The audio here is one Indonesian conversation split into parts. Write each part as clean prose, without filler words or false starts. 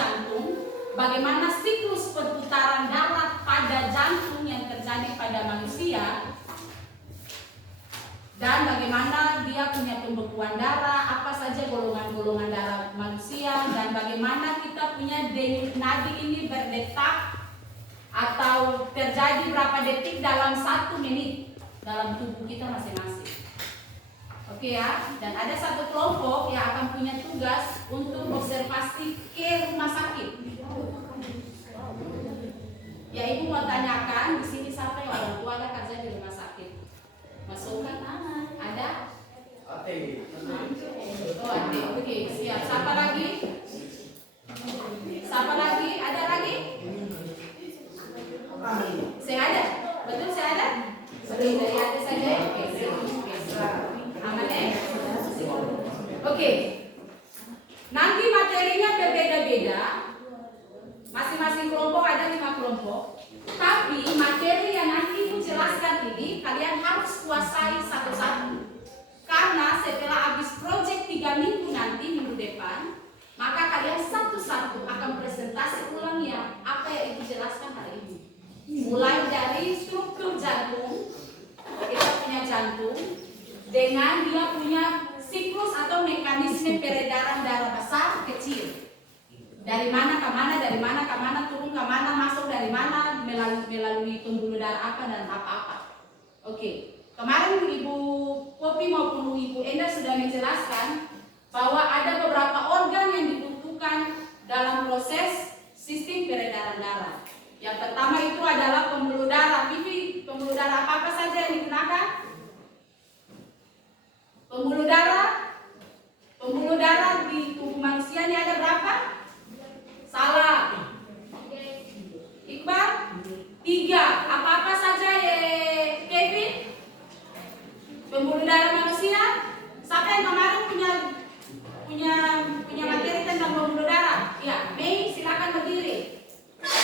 jantung, bagaimana siklus perputaran darah pada jantung yang terjadi pada manusia, dan bagaimana dia punya pembekuan darah, apa saja golongan-golongan darah manusia, dan bagaimana kita punya denyut nadi ini berdetak atau terjadi berapa detik dalam 1 menit dalam tubuh kita masing-masing. Oke ya, dan ada satu kelompok yang akan punya tugas untuk observasi ke rumah sakit. Ya, ibu mau tanyakan di sini siapa yang orang tua ada kerja di rumah sakit? Masukkan ada? Ate. Oh, ate. Oke, siap. Siapa lagi? Siapa lagi? Ada lagi? Saya ada. Betul saya ada? Oke, dari ada saja. Oke, aman ya? Oke. Nanti materinya berbeda-beda. Masing-masing kelompok ada 5 kelompok. Tapi materi yang nanti Ibu jelaskan ini kalian harus kuasai satu-satu. Karena setelah habis proyek 3 minggu nanti, minggu depan, maka kalian satu-satu akan presentasi ulang ya apa yang Ibu jelaskan hari ini. Mulai dari struktur jantung, kita punya jantung dengan dia punya siklus atau mekanisme peredaran darah besar kecil. Dari mana ke mana, dari mana ke mana, turun ke mana, masuk dari mana, melalui pembuluh darah apa dan apa-apa. Oke, kemarin Ibu Popi maupun Ibu Enda sudah menjelaskan bahwa ada beberapa organ yang dibutuhkan dalam proses sistem peredaran darah. Yang pertama itu adalah pembuluh darah. Vivi, pembuluh darah apa saja yang digunakan? Pembuluh darah di tubuh manusia ini ada berapa? Salah. Iqbal? 3. Apa-apa saja ya Kevin? Pembuluh darah manusia? Siapa yang kemarin punya materi tentang pembuluh darah? Ya, Mei silakan berdiri.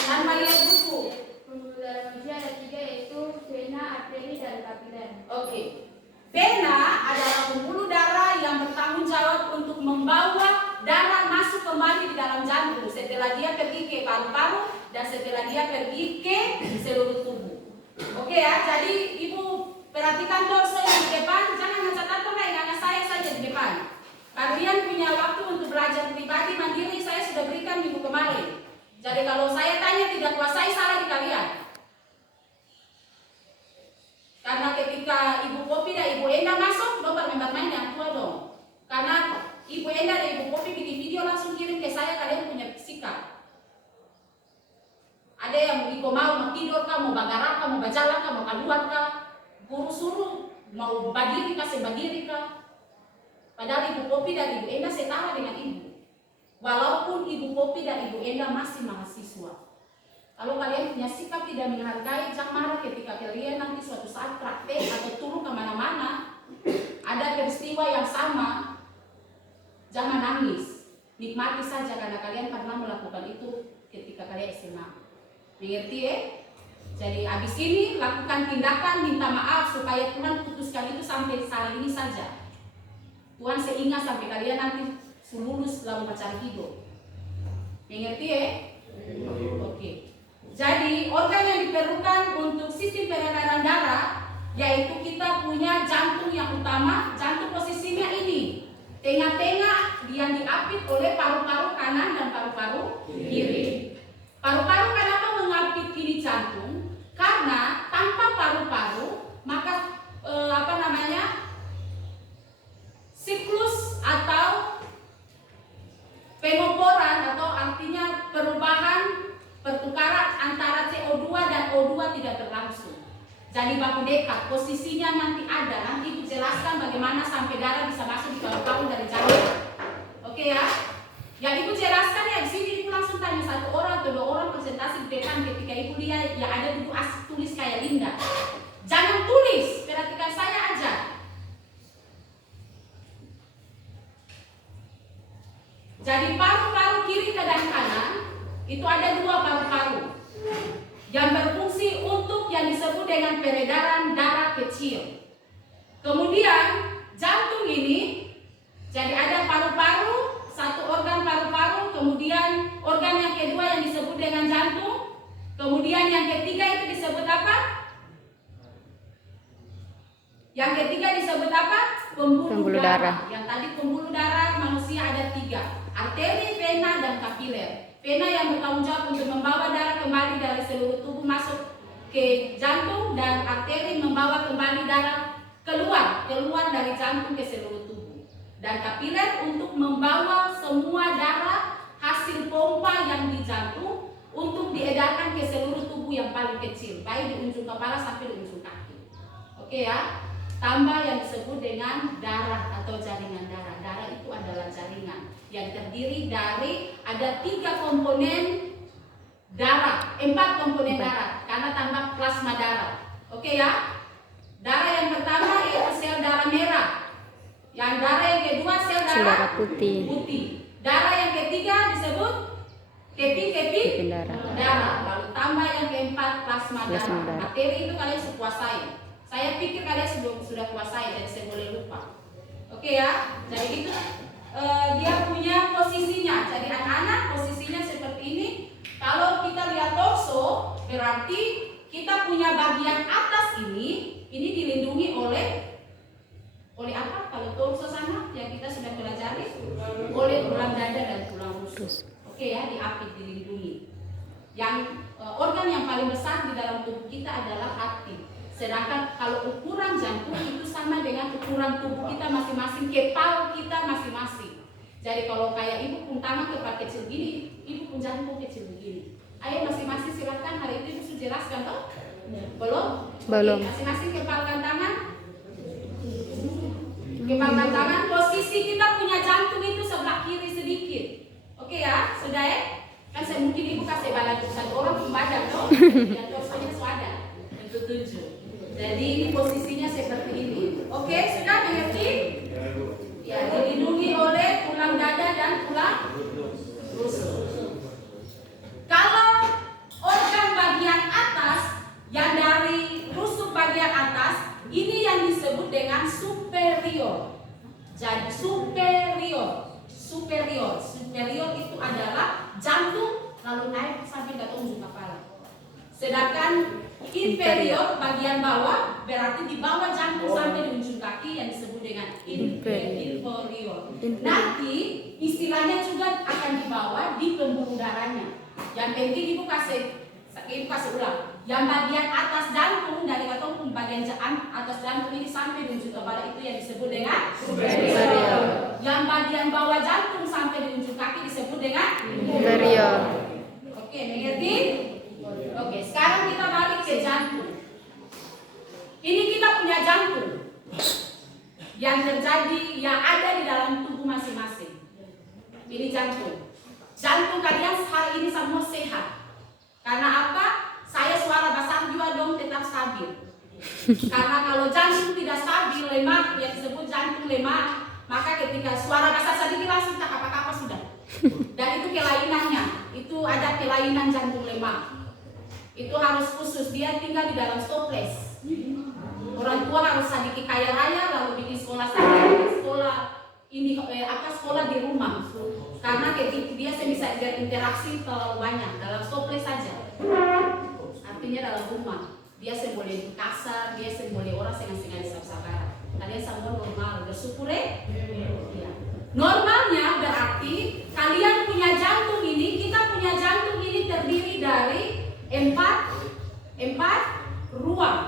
Dan melihat buku. Pembuluh darah manusia ada 3 yaitu vena, arteri, dan kapiler. Oke. Vena adalah pembuluh darah yang bertanggung jawab untuk membawa darah masuk kembali di dalam jantung setelah dia pergi ke paru-paru dan setelah dia pergi ke seluruh tubuh. Oke ya, jadi Ibu perhatikan dorso yang di depan, jangan mencatat hanya saya saja di depan. Kalian punya waktu untuk belajar pribadi mandiri, saya sudah berikan minggu kemarin. Jadi kalau saya tanya tidak kuasai, salah di kalian. Karena ketika Ibu Popi dan Ibu Enda masuk, dokter membermain yang tua dong. Karena Ibu Enda dan Ibu Popi bikin video langsung kirim ke saya, kalian punya sikap. Ada yang Iko mau tidur kah, mau bagarak kah, mau berjalan kah, mau keluar kah, guru suruh mau berdiri kah, seberdiri kah. Padahal Ibu Popi dan Ibu Enda setara dengan Ibu. Walaupun Ibu Popi dan Ibu Enda masih mahasiswa. Kalau kalian punya sikap tidak menghargai, jangan marah ketika kalian nanti suatu saat praktek atau turun kemana-mana, ada peristiwa yang sama, jangan nangis, nikmati saja karena kalian pernah melakukan itu ketika kalian SMA. Mengerti ya? Jadi habis ini lakukan tindakan, minta maaf supaya Tuhan putuskan itu sampai saat ini saja. Tuhan seingat sampai kalian nanti lulus lalu mencari hidup. Mengerti ya? Oke. Jadi organ yang diperlukan untuk sistem peredaran darah yaitu kita punya jantung yang utama. Jantung posisinya ini tengah-tengah yang diapit oleh paru-paru kanan dan paru-paru kiri. Paru-paru kenapa mengapit ini jantung? Karena tanpa paru-paru maka siklus atau pengoporan atau artinya perubahan pertukaran antara CO2 dan O2 tidak berlangsung. Jadi baku dekat, posisinya nanti ada. Nanti Ibu jelaskan bagaimana sampai darah bisa masuk di paru-paru dari jantung. Oke ya? Yang Ibu jelaskan ya di sini Ibu langsung tanya 1 orang atau 2 orang presentasi di depan ketika Ibu lihat ya ada buku asik tulis kayak Linda. Jangan tulis, perhatikan saya aja. Jadi paru-paru kiri dan kanan itu ada 2 paru-paru yang berfungsi untuk yang disebut dengan peredaran darah kecil. Kemudian jantung ini jadi ada paru-paru, 1 organ paru-paru, kemudian organ yang kedua yang disebut dengan jantung. Kemudian yang ketiga itu disebut apa? Yang ketiga disebut apa? Pembuluh darah. Yang tadi pembuluh darah manusia ada 3, arteri, vena, dan kapiler. Vena yang bertanggung jawab untuk membawa darah kembali dari seluruh tubuh masuk ke jantung, dan arteri membawa kembali darah keluar dari jantung ke seluruh tubuh. Dan kapiler untuk membawa semua darah hasil pompa yang di jantung untuk diedarkan ke seluruh tubuh yang paling kecil, baik di ujung kepala sampai di ujung kaki. Oke ya. Tambah yang disebut dengan darah atau jaringan darah. Darah itu adalah jaringan yang terdiri dari ada 3 komponen darah, 4 komponen darah, karena tambah plasma darah. Oke ya. Darah yang pertama yaitu sel darah merah. Yang darah yang kedua sel darah putih. Darah yang ketiga disebut kepi darah. Lalu tambah yang keempat plasma darah. Materi itu kalian sudah kuasai. Saya pikir kalian sudah kuasai, jadi saya boleh lupa. Oke ya. Jadi itu dia punya posisinya. Jadi anak-anak posisinya seperti ini. Kalau kita lihat torso, berarti kita punya bagian atas ini dilindungi oleh apa? Kalau torso sana yang kita sudah pelajari, oleh tulang dada dan tulang rusuk. Oke ya, diapit, dilindungi. Yang organ yang paling besar di dalam tubuh kita adalah hati. Sedangkan kalau ukuran jantung itu sama dengan ukuran tubuh kita masing-masing, kepala kita masing-masing. Jadi kalau kayak ibu pun tangan kepala kecil gini, ibu pun jantung kecil begini. Ayo masing-masing silakan, hari ini ibu jelaskan toh? Belum? Oke, masing-masing kepalkan tangan. Kepalkan tangan, posisi kita punya jantung itu sebelah kiri sedikit. Oke ya, sudah ya? Kan saya mungkin ibu kasih balasan satu orang membaca toh? Yang torsonya suada, tentu 7. Jadi ini posisinya seperti ini. Oke, sudah mengerti? Ya, dilindungi oleh tulang dada dan tulang rusuk. Kalau organ bagian atas yang dari rusuk bagian atas, ini yang disebut dengan superior. Jadi superior itu adalah jantung lalu naik sampai ke ujung kepala. Sedangkan inferior bagian bawah berarti di bawah jantung sampai di ujung kaki yang disebut dengan inferior. Nanti istilahnya juga akan dibawa di pembuluh darahnya. Yang penting ibu kasih ulang. Yang bagian atas jantung dari atau bagian atas jantung ini sampai di ujung kepala itu yang disebut dengan superior. Yang bagian bawah jantung sampai di ujung kaki disebut dengan inferior. Oke, mengerti? Oke, sekarang kita balik ke jantung. Ini kita punya jantung yang terjadi, yang ada di dalam tubuh masing-masing. Ini jantung. Jantung kalian hari ini semua sehat. Karena apa? Saya suara basah juga dong tetap stabil. Karena kalau jantung tidak stabil, lemah, yang disebut jantung lemah, maka ketika suara basah sedikit langsung tak apa-apa sudah. Dan itu kelainannya. Itu ada kelainan jantung lemah. Itu harus khusus, dia tinggal di dalam stoples. Orang tua harus sedikit kaya raya lalu bikin sekolah sekolah di rumah. Karena dia bisa berinteraksi terlalu banyak dalam stoples saja. Artinya dalam rumah dia boleh kasar, dia boleh orang sengaja sabar. Kalian semua normal, bersyukur ya. Normalnya berarti kalian punya jantung ini, kita punya jantung ini terdiri dari empat ruang,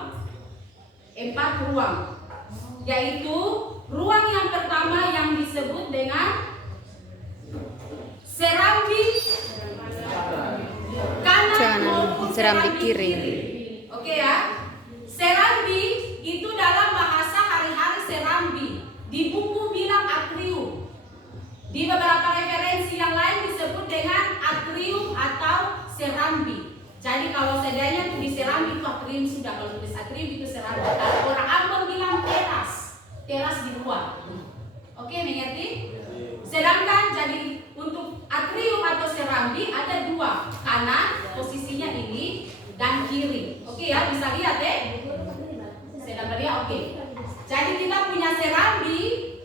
yaitu ruang yang pertama yang disebut dengan serambi kanan maupun serambi kiri. Oke ya, serambi itu dalam bahasa hari-hari serambi, di buku bilang atrium, di beberapa referensi yang lain disebut dengan atrium atau serambi. Jadi kalau seandainya itu di serambi itu atrium sudah, kalau tulis atrium itu serambi. Kalau orang Ambon bilang teras di luar. Oke, mengerti? Sedangkan jadi untuk atrium atau serambi ada 2, kanan posisinya ini dan kiri. Oke ya, bisa lihat ya? Sedang lihat, oke. Jadi kita punya serambi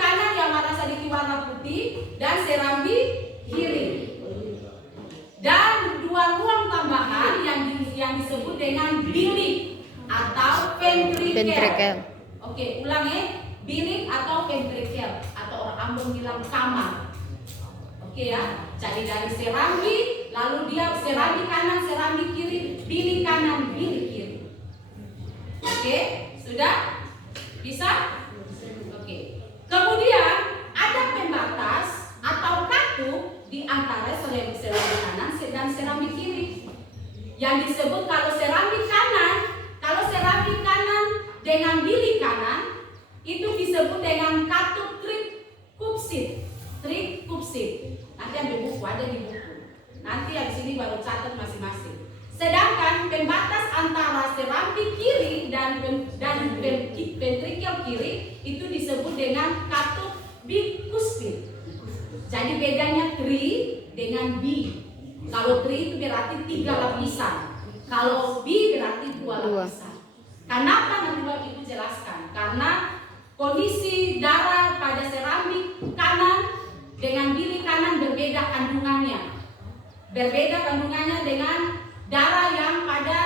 kanan yang warna sedikit warna putih dan serambi kiri. dengan bilik atau ventrikel. Ventrikel. Oke, ulang ya. Bilik atau ventrikel atau orang Ambon bilang kamar. Oke ya. Jadi dari serambi, lalu dia serambi kanan, serambi kiri, bilik kanan, bilik kiri. Oke, sudah? Bisa? Oke. Kemudian ada pembatas atau katup di antara serambi kanan dan serambi kiri. Yang disebut kalau serambi kanan dengan bilik kanan itu disebut dengan katup trikupsit. Nanti ambil buku, ada di buku. Nanti habis ini baru catat masing-masing. Sedangkan pembatas antara serambi kiri dan ventrikel kiri itu disebut dengan katup bikuspid. Jadi bedanya tri dengan bi. Kalau tri itu berarti 3 lapisan. Kalau bi berarti 2 lapisan. Kenapa nanti baru Ibu jelaskan? Karena kondisi darah pada serambi kanan dengan bilik kanan berbeda kandungannya. Berbeda kandungannya dengan darah yang pada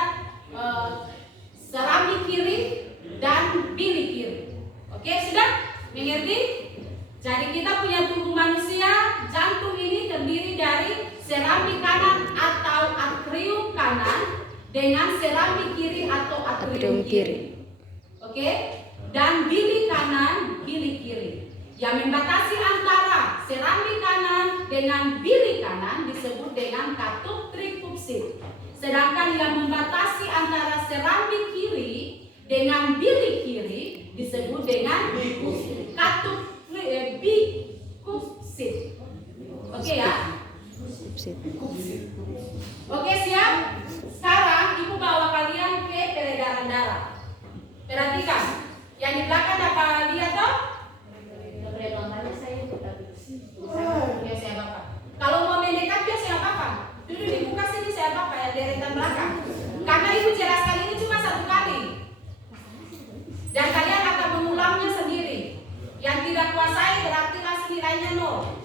serambi kiri dan bilik kiri. Oke, sudah? Mengerti? Jadi kita punya tubuh manusia, jantung ini terdiri dari serambi kanan atau atrium kanan dengan serambi kiri atau atrium kiri. Oke? Dan bilik kanan, bilik kiri. Yang membatasi antara serambi kanan dengan bilik kanan disebut dengan katup trikupsit. Sedangkan yang membatasi antara serambi kiri dengan bilik kiri disebut dengan katup bikupsit. Oke ya? Oke, siap? Sekarang Ibu bawa kalian ke peredaran darah. Perhatikan. Yang di belakang dapat lihat toh? Ya, saya bapak. Kalau mau mendekat dia saya bapak. Dulu dibuka sini saya bapak yang deretan belakang. Karena Ibu jelaskan ini cuma 1 kali. Dan kalian akan mengulangnya sendiri. Yang tidak kuasai berarti langsung nilainya 0.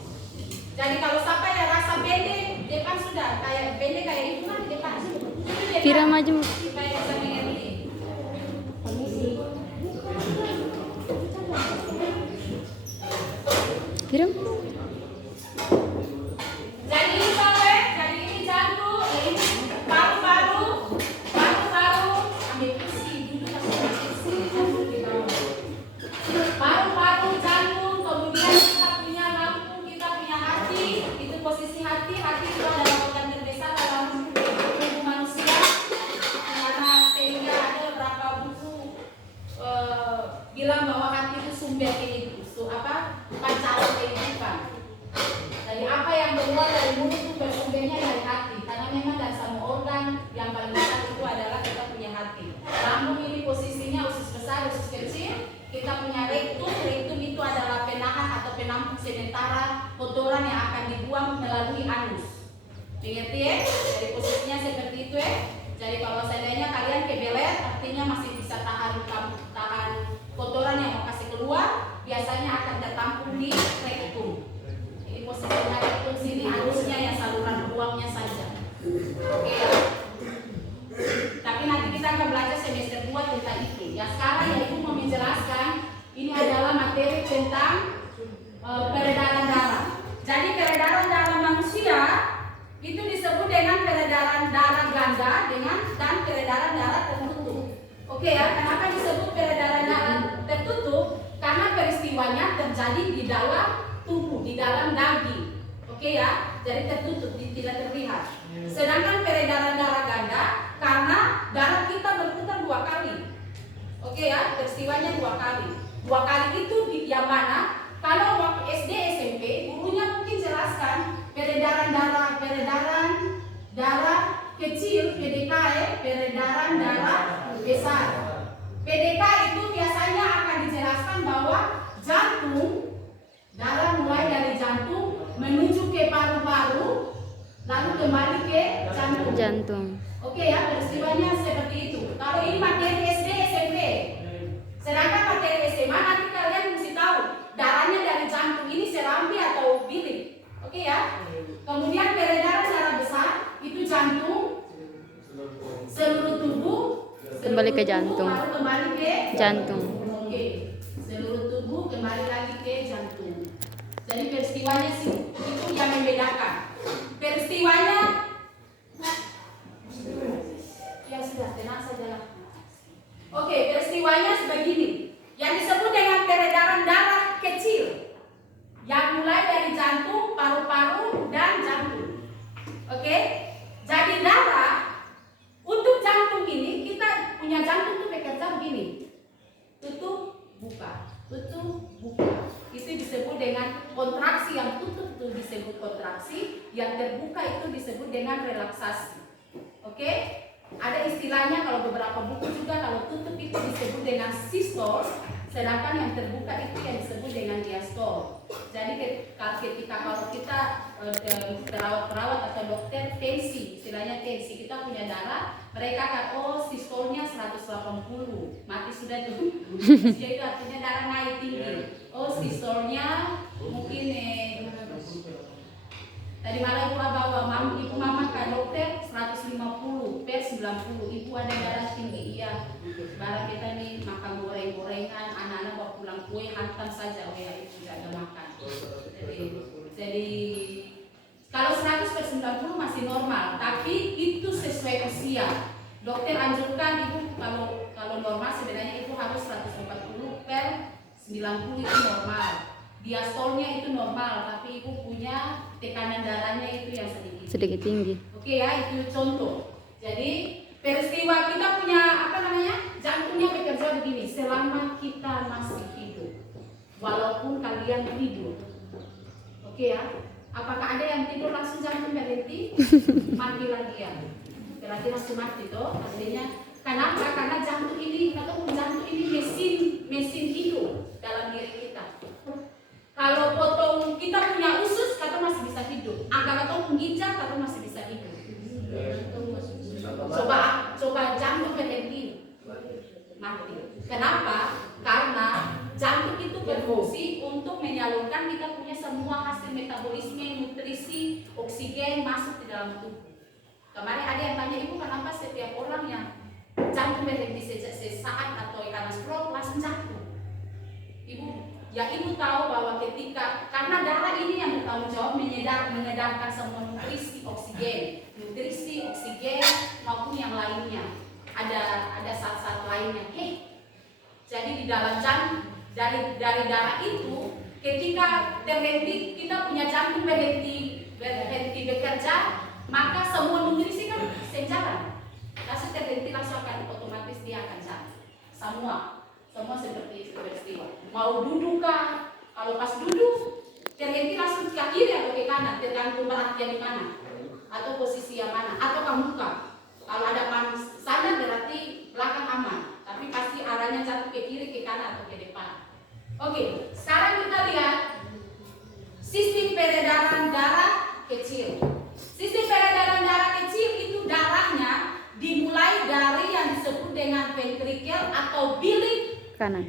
Jadi kalau siapa yang rasa pendek, depan sudah kayak pendek kayak Ibu kan di depan. Kira maju. Supaya bisa mengerti. Kira. Jadi ini bawah, jadi ini jantung, ini paru-paru, ambil kursi dulu kursi jantung di bawah. Paru-paru, jantung, kemudian kita punya lambung, kita punya hati, itu posisi hati itu adalah organ terbesar dalam tubuh manusia. Karena sehingga ada beberapa buku bilang bahwa hati itu sumber kehidupan, pancaran kehidupan. Jadi apa yang keluar dari mulut itu bersumbernya dari hati. Karena memang dari semua organ yang paling besar itu adalah kita punya hati. Lambung ini posisinya usus besar, usus kecil. Kita punya rektum itu adalah penahan atau penampung sementara kotoran yang akan dibuang melalui anus. Mengerti ya? Jadi posisinya seperti itu ya. Jadi kalau seandainya kalian kebelet, artinya masih bisa tahan kotoran yang mau kasih keluar, biasanya akan tertampung di rektum. Ini posisinya rektum sini, anusnya yang saluran buangnya saja. Oke ya. Tapi nanti kita akan belajar semester 2 tentang itu. Ya sekarang ya Ibu mau menjelaskan ini adalah materi tentang peredaran darah. Jadi peredaran darah manusia itu disebut dengan peredaran darah ganda dan peredaran darah tertutup. Oke ya, kenapa disebut peredaran darah tertutup? Karena peristiwanya terjadi di dalam tubuh, di dalam daging. Oke ya, jadi tertutup, tidak terlihat. Sedangkan peredaran darah ganda karena darah kita berputar 2 kali. Oke ya, peristiwanya 2 kali. 2 kali itu yang mana? Kalau waktu SD SMP gurunya mungkin jelaskan peredaran darah kecil PDK ya, peredaran darah besar. PDK itu biasanya akan dijelaskan bahwa jantung, darah mulai dari jantung menuju ke paru-paru, lalu kembali ke jantung. Oke ya, peristiwanya seperti itu. Kalau ini materi SD SMP. Sedangkan materi SMA nanti kalian mesti tahu darahnya dari jantung ini serambi atau bilik. Oke ya. Kemudian peredaran darah besar itu jantung, seluruh tubuh kembali ke jantung. Baru kembali ke Jantung. Oke. Seluruh tubuh kembali lagi ke jantung. Jadi peristiwanya sih itu yang membedakan. Peristiwanya ya sudah tenang saja lah. Oke, peristiwanya sebegini. Yang disebut dengan peredaran darah kecil yang mulai dari jantung, paru-paru, dan jantung. Oke, jadi darah untuk jantung ini kita punya jantung itu bekerja begini, tutup, buka, tutup, buka. Itu disebut dengan kontraksi. Yang tutup itu disebut kontraksi, yang terbuka itu disebut dengan relaksasi. Oke, ada istilahnya kalau beberapa buku juga kalau tutup itu disebut dengan sistol. Sedangkan yang terbuka itu yang disebut dengan diastol. Jadi ketika kalau kita perawat-perawat atau dokter tensi, istilahnya tensi, kita punya darah, mereka kan sistolnya 180, mati sudah tuh. Jadi itu artinya darah naik tinggi. Sistolnya mungkin tadi malam ibu bawa ibu mama ke dokter 150 per 90. Ibu ada darah tinggi, iya. Barang kita nih makan goreng-gorengan, anak-anak bawa pulang kue hantam saja, ya ibu tidak ada makan. Jadi kalau 100 per 90 masih normal, tapi itu sesuai usia. Dokter anjurkan ibu kalau normal sebenarnya ibu harus 140 per 90 itu normal. Diastolnya itu normal, tapi ibu punya tekanan darahnya itu yang sedikit tinggi. Oke ya, itu contoh. Jadi peristiwa kita punya jantungnya bekerja begini selama kita masih hidup, walaupun kalian tidur. Oke ya, apakah ada yang tidur langsung jantung berhenti? Mati lagi ya, berarti langsung mati toh artinya. Kenapa? Karena jantung ini mesin hidup dalam diri kita. Kalau potong kita punya usus, kata masih bisa hidup. Angka potong ginjal, kata masih bisa hidup. Coba jantung berhenti, mati. Kenapa? Karena jantung itu berfungsi untuk menyalurkan kita punya semua hasil metabolisme, nutrisi, oksigen masuk di dalam tubuh. Kemarin ada yang tanya, ibu kenapa setiap orang yang jantung berhenti sesaat atau karena stroke langsung jatuh? Ibu tahu bahwa karena darah ini yang bertanggung jawab mengedarkan semua nutrisi, oksigen maupun yang lainnya. Ada sat-sat lainnya. Jadi di dalam jantung dari darah itu ketika terhenti, kita punya jantung berhenti bekerja, maka semua nutrisi kan senjalan. Langsung terhenti langsung akan otomatis dia akan jatuh. Semua seperti itu peristiwa. Mau duduk kah? Kalau pas duduk terhenti langsung ke kiri atau ke kanan, tergantung perhatian di mana, atau posisi yang mana, atau ke muka. Kalau ada sadar berarti belakang aman, tapi pasti arahnya jatuh ke kiri, ke kanan atau ke depan. Oke, sekarang kita lihat sistem peredaran darah kecil. Sistem peredaran darah kecil itu darahnya dimulai dari yang disebut dengan ventrikel atau bilik kanan.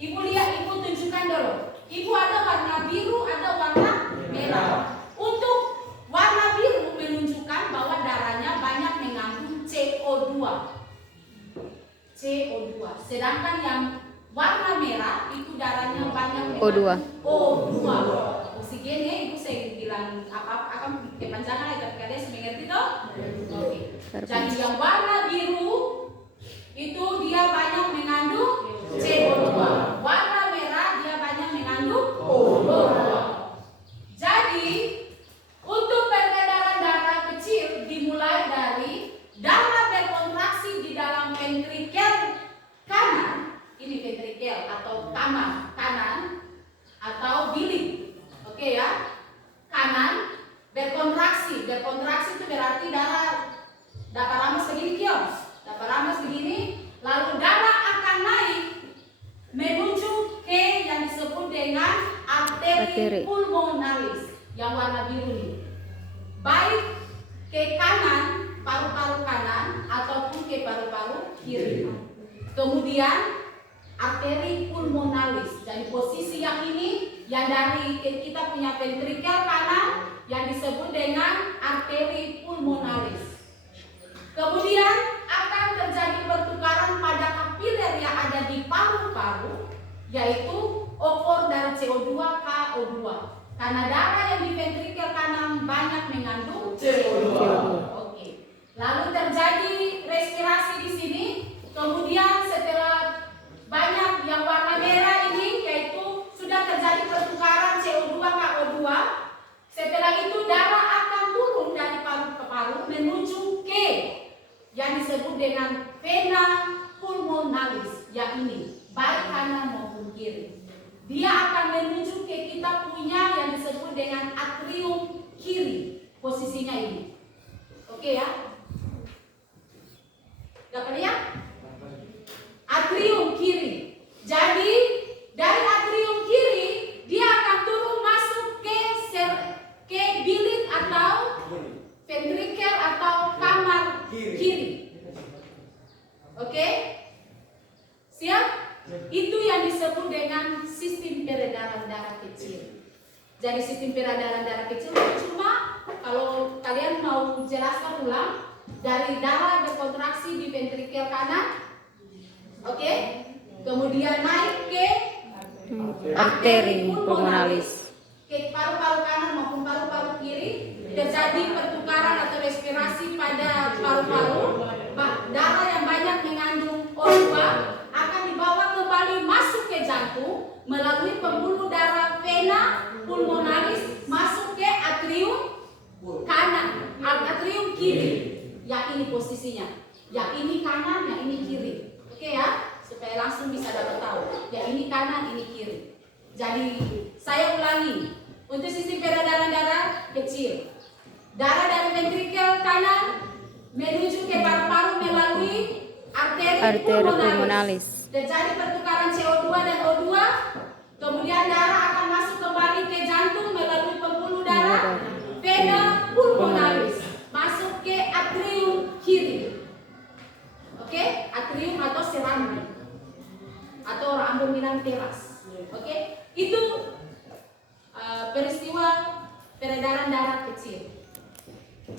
Ibu lihat, ibu tunjukkan dulu. Ibu ada warna biru, ada warna merah. Untuk warna biru menunjukkan bahwa darahnya banyak mengandung CO2. Sedangkan yang warna merah itu darahnya banyak mengandung O2. Oksigen ya, ibu saya bilang apa akan kepanjangan ya, tapi kalian mengerti toh? Oke. Jadi yang warna biru itu dia banyak mengandung CO2. Warna merah dia banyak mengandung O2. Jadi untuk peredaran darah kecil dimulai dari darah berkontraksi di dalam ventrikel kanan. Ini ventrikel atau kamar kanan atau bilik. Oke ya. Kanan berkontraksi itu berarti darah ramas begini kios. Dapat ramas begini, lalu darah akan naik menuju ke yang disebut dengan arteri pulmonalis yang warna biru ini. Baik ke kanan, paru-paru kanan ataupun ke paru-paru kiri. Kemudian arteri pulmonalis. Jadi posisi yang ini yang dari kita punya ventrikel kanan yang disebut dengan arteri pulmonalis. Kemudian akan Jadi sistem peredaran darah kecil cuma kalau kalian mau jelaskan ulang dari darah berkontraksi di ventrikel kanan, oke? Kemudian naik ke arteri pulmonalis, ke paru-paru kanan maupun paru-paru kiri, terjadi pertukaran atau respirasi pada paru-paru. Darah yang banyak mengandung O2 akan dibawa kembali masuk ke jantung melalui pembuluh darah vena pulmonalis masuk ke atrium kanan, atrium kiri. Yang ini posisinya, yang ini kanan, yang ini kiri. Oke ya, supaya langsung bisa dapat tahu. Yang ini kanan, ini kiri. Jadi saya ulangi, untuk sistem peredaran darah kecil, darah dari ventrikel kanan menuju ke paru-paru melalui arteri pulmonalis. Terjadi pertukaran CO2 dan O2, kemudian darah akan masuk kembali ke jantung melalui pembuluh darah vena pulmonalis masuk ke atrium kiri. Oke, atrium atau serambi atau orang Ambon bilang teras. Oke, itu peristiwa peredaran darah kecil.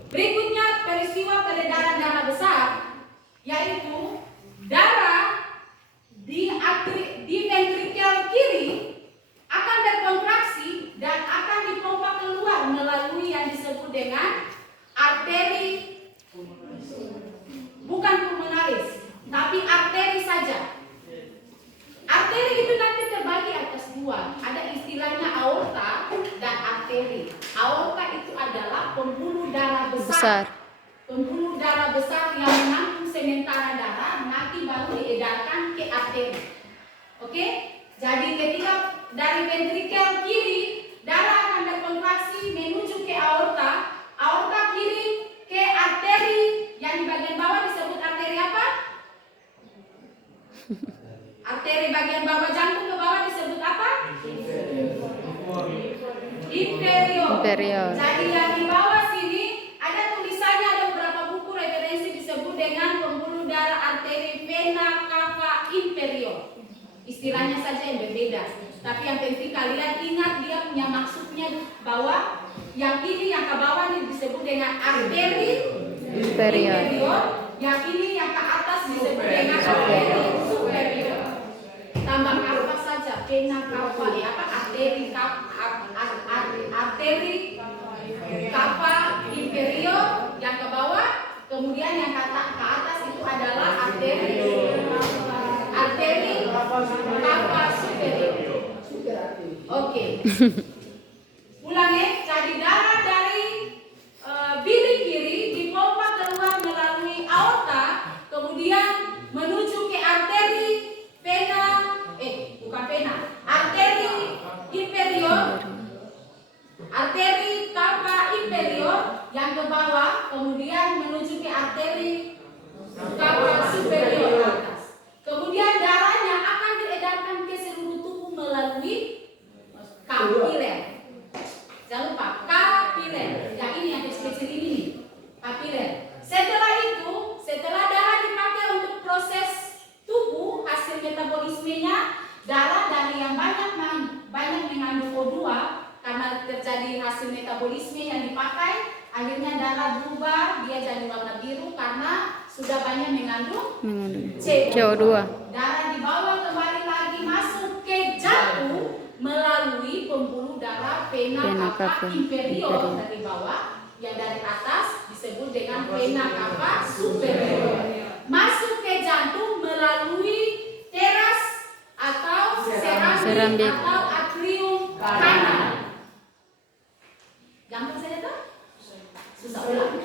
Berikutnya peristiwa peredaran darah besar, yaitu darah di ventrikel kiri akan berkontraksi dan akan dipompa keluar melalui yang disebut dengan arteri, bukan pulmonalis, tapi arteri saja. Arteri itu nanti terbagi atas dua, ada istilahnya aorta dan arteri. Aorta itu adalah pembuluh darah besar. Pembuluh darah besar yang menampung sementara darah, nanti baru diedarkan ke arteri. Oke? Jadi ketika dari ventrikel kiri darah akan berkontraksi menuju ke aorta, aorta kiri ke arteri yang di bagian bawah disebut arteri apa? Arteri bagian bawah jantung ke bawah disebut apa? Inferior. Jadi yang di bawah sini ada tulisannya, ada beberapa buku referensi disebut dengan pembuluh darah arteri vena cava inferior. Istilahnya saja yang berbeda. Tapi yang penting kalian ingat dia punya maksudnya bahwa yang ini yang ke bawah ini disebut dengan arteri inferior, yang ini yang ke atas disebut dengan arteri superior. Tambah apa saja, vena cava, arteri cava inferior yang ke bawah, kemudian yang ke atas itu adalah arteri cava superior. Oke. Ulang ya, jadi darah dari bilik kiri dipompa keluar melalui aorta, kemudian menuju ke arteri arteri inferior, arteri cava inferior yang ke bawah, kemudian menuju ke arteri cava superior atas. Kemudian darahnya akan diedarkan ke seluruh tubuh melalui kapiler. Jangan lupa kapiler. Yang ini yang kecil-kecil ini nih, kapiler. Setelah itu, setelah darah dipakai untuk proses tubuh, hasil metabolismenya, darah dari yang banyak mengandung O2 karena terjadi hasil metabolisme yang dipakai, akhirnya darah berubah, dia jadi warna biru karena sudah banyak mengandung CO2. Darah dibawa kembali lagi masuk ke jantung melalui pembuluh darah vena cava inferior dari bawah, yang dari atas disebut dengan vena cava superior. Masuk ke jantung melalui teras atau serambi atau atrium kanan. Gampang saja tuh? Susah ulang.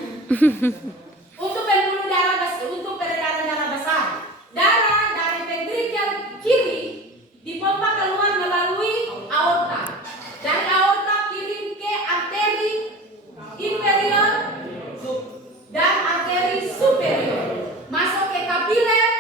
Untuk pembuluh darah besar, untuk peredaran darah besar, darah dari ventrikel kiri dipompa keluar melalui aorta. Dari aorta kirim ke arteri inferior dan arteri superior. Masuk ke kapiler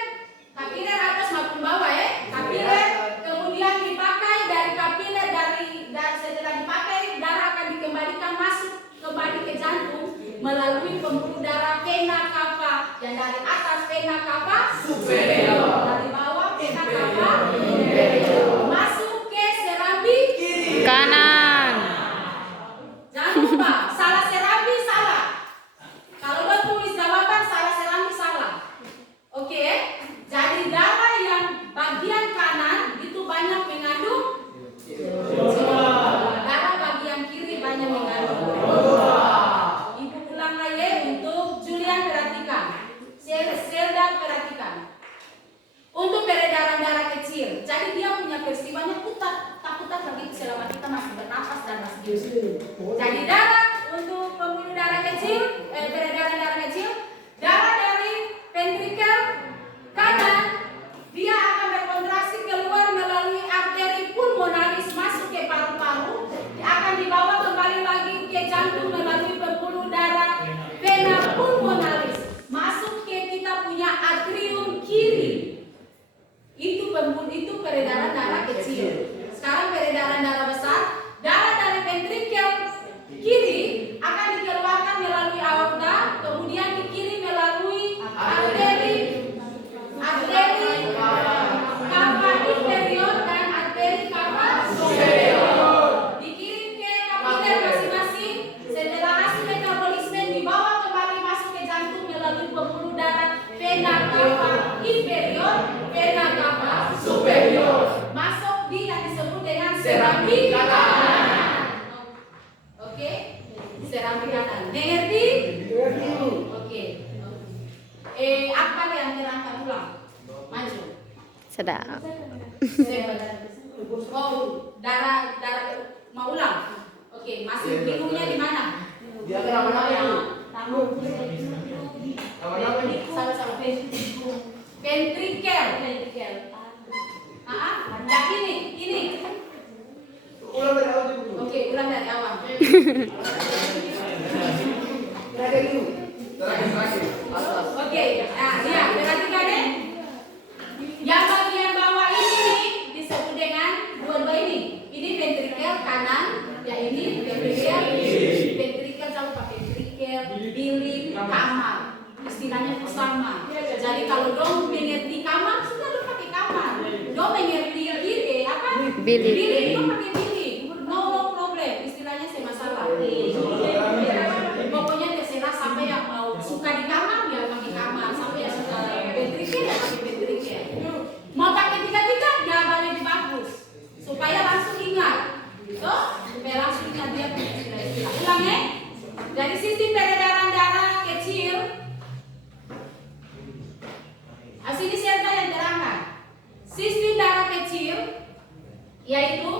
atas maupun bawah ya, kapiler, kemudian dipakai dari kapiler dari setelah dipakai darah akan dikembalikan masuk kembali ke jantung melalui pembuluh darah vena cava, yang dari atas vena cava superior, dari bawah vena cava inferior, masuk ke serambi kiri kanan. serambi kanan. Mengerti? Oke. Apa yang terangkat ulang? Maju. Sedap. Oh, darah mau ulang. Oke, masih bingungnya di mana? Dia nama-nama itu. Sama-sama ventrikel. Yang ini. Ulang dari awal dulu. Oke, ulang dari awal. Terakhir. Atas. Oke, nah, ya, perhatikan deh. Yang bagian bawah ini nih disebut dengan dua-dua ini. Ini ventrikel kanan, ya ini ventrikel kiri. Ventrikel sama pakai ventrikel, bilik, kamar. Istilahnya itu sama. Jadi kalau dong mengerti kamar, sudah dong pakai kamar. Dong mengerti apa? Bilik. Bilik, dong pakai bilik. No problem. Istilahnya saya masalah. Pokoknya terserah sampai yang mau suka di kamar ya pakai kamar, sampai yang suka ventrikel ya pakai ventrikel. Mau pakai tiga-tiga ya balik bagus supaya langsung ingat, gitu? Supaya langsung ingat dia punya istilah-istilah. Ulang ya. Dari sistem peredaran darah kecil. Sini siapa yang terangkan? Sistem darah kecil yaitu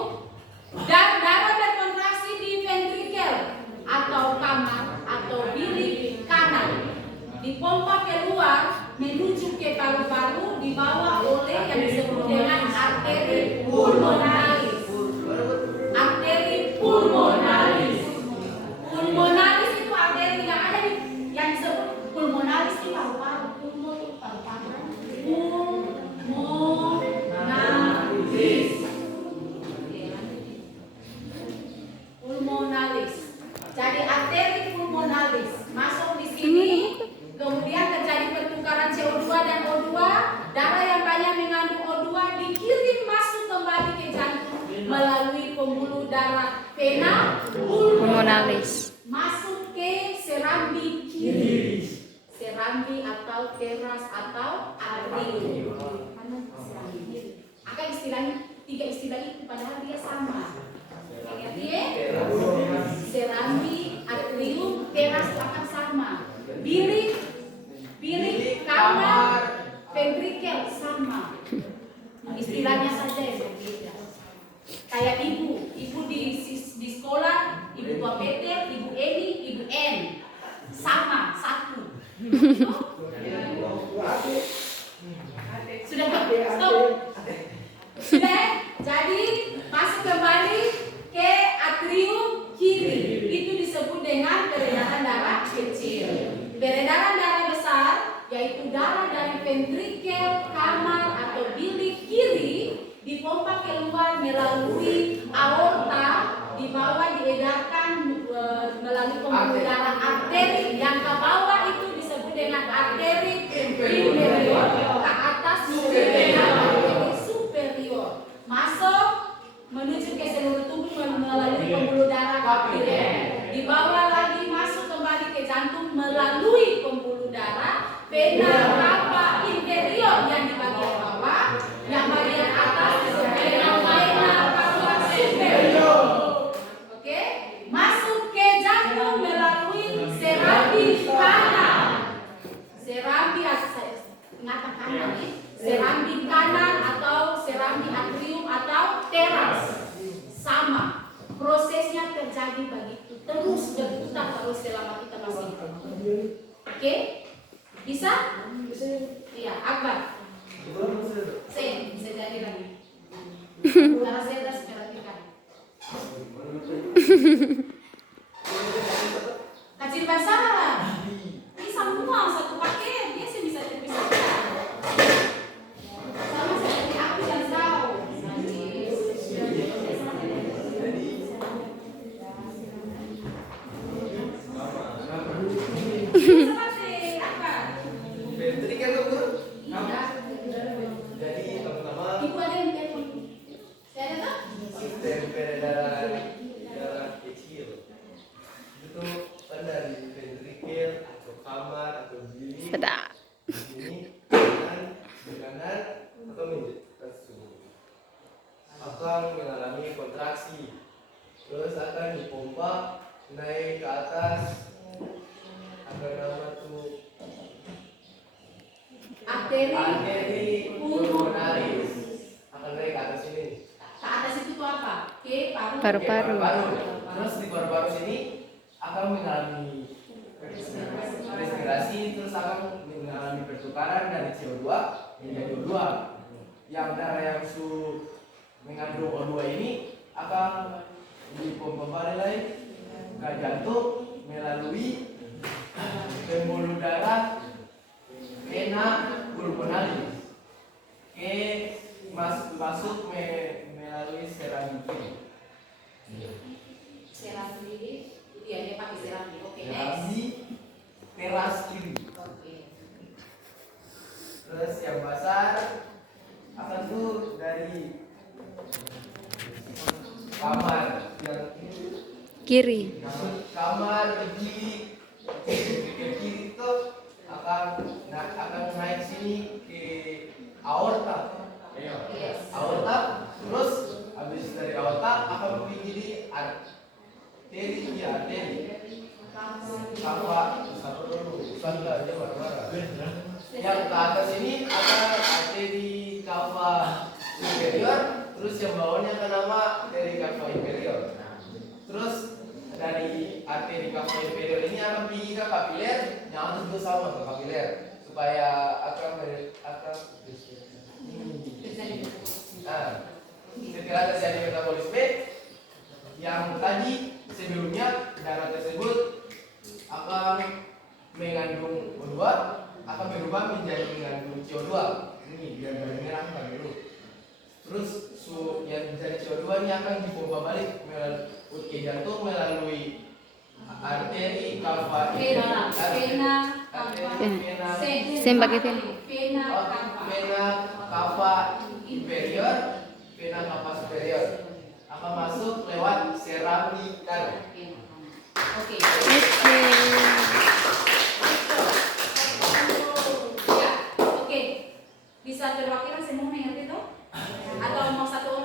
darah berkontraksi di ventrikel atau kamar atau bilik kanan, dipompa keluar menuju ke paru-paru, dibawa oleh yang disebut dengan arteri pulmonalis. Arteri pulmonalis. Pulmonalis itu arteri yang ada di yang disebut pulmonalis itu paru-paru. Pulmo itu paru-paru. Pulmonalis. Pulmonalis. Jadi arteri pulmonalis masuk di sini, kemudian terjadi pertukaran CO2 dan O2, darah yang banyak mengandung O2 dikirim masuk kembali ke jantung melalui pembuluh darah vena pulmonalis, masuk ke serambi kiri, serambi atau teras atau atrium. Akan istilahnya tiga istilah itu padahal dia sama. Ingat ya? Serambi, atrium, teras akan sama. Bilik, kamar, ventrikel sama. Istilahnya saja yang berbeda. Kayak ibu di sekolah, ibu tua Peter, ibu Eni, ibu N, sama satu. Sudah Pak? Stop. Sudah? Jadi masuk kembali ke atrium kiri. Itu disebut dengan peredaran darah kecil. Peredaran darah besar yaitu darah dari ventrikel, kamar atau bilik kiri dipompa keluar melalui aorta, dibawa diedarkan melalui pembuluh darah arteri. Yang ke bawah itu disebut dengan arteri inferior, ke atas disebut dengan arteri superior. Masuk menuju ke seluruh tubuh melalui pembuluh darah kapiler, dibawa lagi masuk kembali ke jantung melalui pembuluh darah vena cava inferior yang di bagian bawah, yang bagian atas disebut dengan vena cava superior. Oke, masuk ke jantung melalui serambi kanan. Serambi ingatan kanan ya. Serambi kanan atau serambi atrium atau teras. Sama. Prosesnya terjadi begitu terus berputar terus selama kita masih hidup. Oke? Bisa? Iya, Akbar. Saya jadi lagi. Karena saya harus perhatikan. Kecil besar lah. Ini semua satu paket. Dia sih bisa terpisah. Sama seperti aku dan kau. Seperti apa? Ventrikel tuh guru. Iya. Jadi pertama Ibu ada yang telepon. Saya ada tak? sistem peredaran darah kecil itu kan dari ventrikel atau kamar atau bilik. Sedap. Di sini kanan atau akan mengalami kontraksi, terus akan dipompa naik ke atas atas ada nama tuh arteri pulmonaris. Akan naik ke atas ini. Ke atas itu tuh apa? Ke paru. Paru. Oke, paru-paru. Terus di paru-paru sini akan mengalami respirasi, terus akan mengalami pertukaran dari CO2 menjadi O2. Yang darah yang mengandung O2 ini akan dipompa balik lagi ke jantung melalui pembuluh darah vena pulmonalis masuk melalui selang kiri. Seram ini, dia pakai seram ini. Oke, next. Melalui teras kiri. Oke. Terus yang besar akan tuh dari kamar yang Kiri. kamar kiri ke kiri itu akan naik sini ke aorta. Yes. Aorta, terus habis dari aorta akan pergi di arteri, ya arteri. Kapa, satu dulu, sangka aja marah-marah. Yang ke atas ini akan arteri kava superior, terus yang bawahnya akan nama arteri kava inferior. Terus dari arteri kava inferior ini akan pergi ke kapiler, yang atas itu sama ke kapiler, supaya akan setelah terjadi metabolisme yang tadi sebelumnya darah tersebut akan mengandung O2 akan berubah menjadi mengandung CO2. Ini biar dari merah kan dulu. Terus yang dari CO2 ini akan dipompa balik ke jantung melalui arteri kava Vena, Sen pakai ven. Vena, vena kava inferior, vena kava superior akan masuk lewat cervical. Oke. Oke. Ya, oke. Bisa terwakilkan semua mengerti itu? Atau mau satu orang